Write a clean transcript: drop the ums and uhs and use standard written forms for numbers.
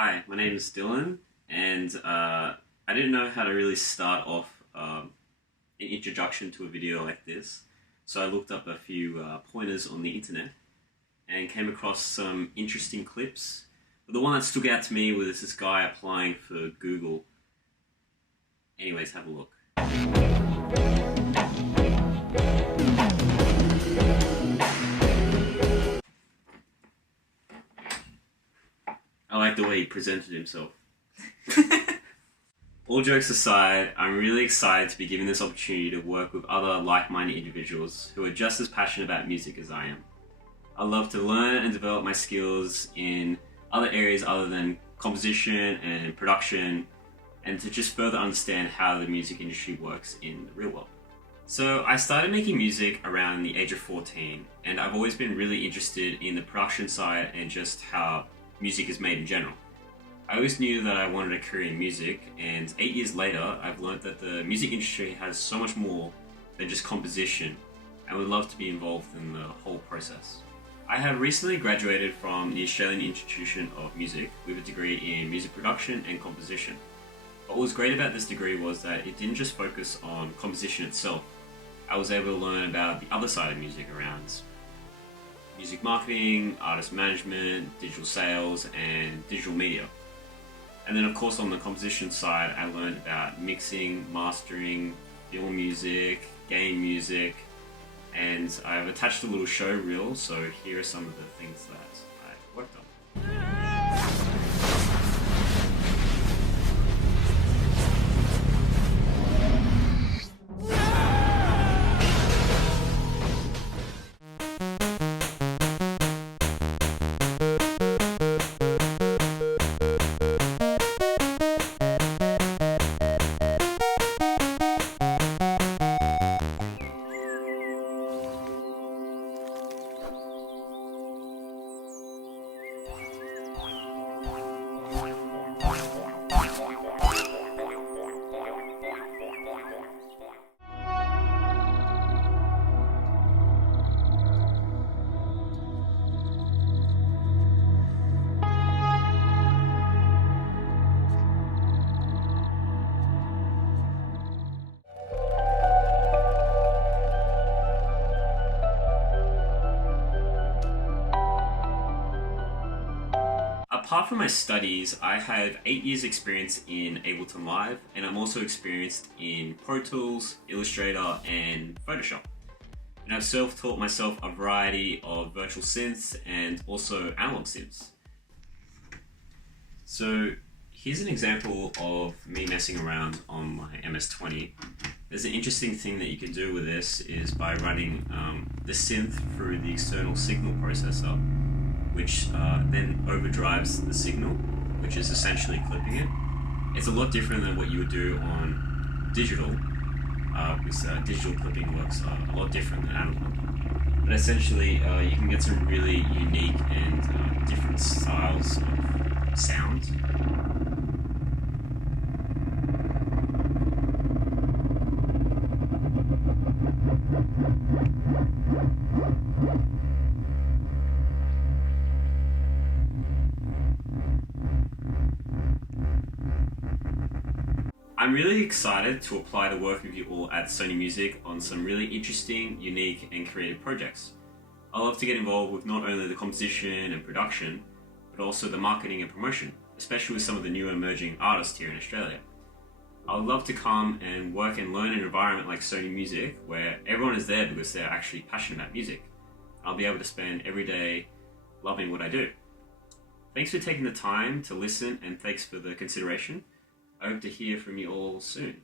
Hi, my name is Dylan, and I didn't know how to really start off an introduction to a video like this, so I looked up a few pointers on the internet and came across some interesting clips. But the one that stuck out to me was this guy applying for Google. Anyways, have a look. I like the way he presented himself. All jokes aside, I'm really excited to be given this opportunity to work with other like-minded individuals who are just as passionate about music as I am. I love to learn and develop my skills in other areas other than composition and production, and to just further understand how the music industry works in the real world. So I started making music around the age of 14, and I've always been really interested in the production side and just how music is made in general. I always knew that I wanted a career in music, and 8 years later, I've learned that the music industry has so much more than just composition, and would love to be involved in the whole process. I have recently graduated from the Australian Institution of Music with a degree in music production and composition. What was great about this degree was that it didn't just focus on composition itself. I was able to learn about the other side of music around music marketing, artist management, digital sales, and digital media. And then of course on the composition side, I learned about mixing, mastering, film music, game music, and I've attached a little show reel, so here are some of the things that I worked on. Apart from my studies, I have 8 years experience in Ableton Live, and I'm also experienced in Pro Tools, Illustrator, and Photoshop. And I've self-taught myself a variety of virtual synths and also analog synths. So here's an example of me messing around on my MS-20. There's an interesting thing that you can do with this is by running the synth through the external signal processor, which then overdrives the signal, which is essentially clipping it. It's a lot different than what you would do on digital, because digital clipping works a lot different than analog. But essentially, you can get some really unique and different styles of sound. I'm really excited to apply to work with you all at Sony Music on some really interesting, unique, and creative projects. I love to get involved with not only the composition and production, but also the marketing and promotion, especially with some of the new emerging artists here in Australia. I would love to come and work and learn in an environment like Sony Music, where everyone is there because they're actually passionate about music. I'll be able to spend every day loving what I do. Thanks for taking the time to listen, and thanks for the consideration. I hope to hear from you all soon.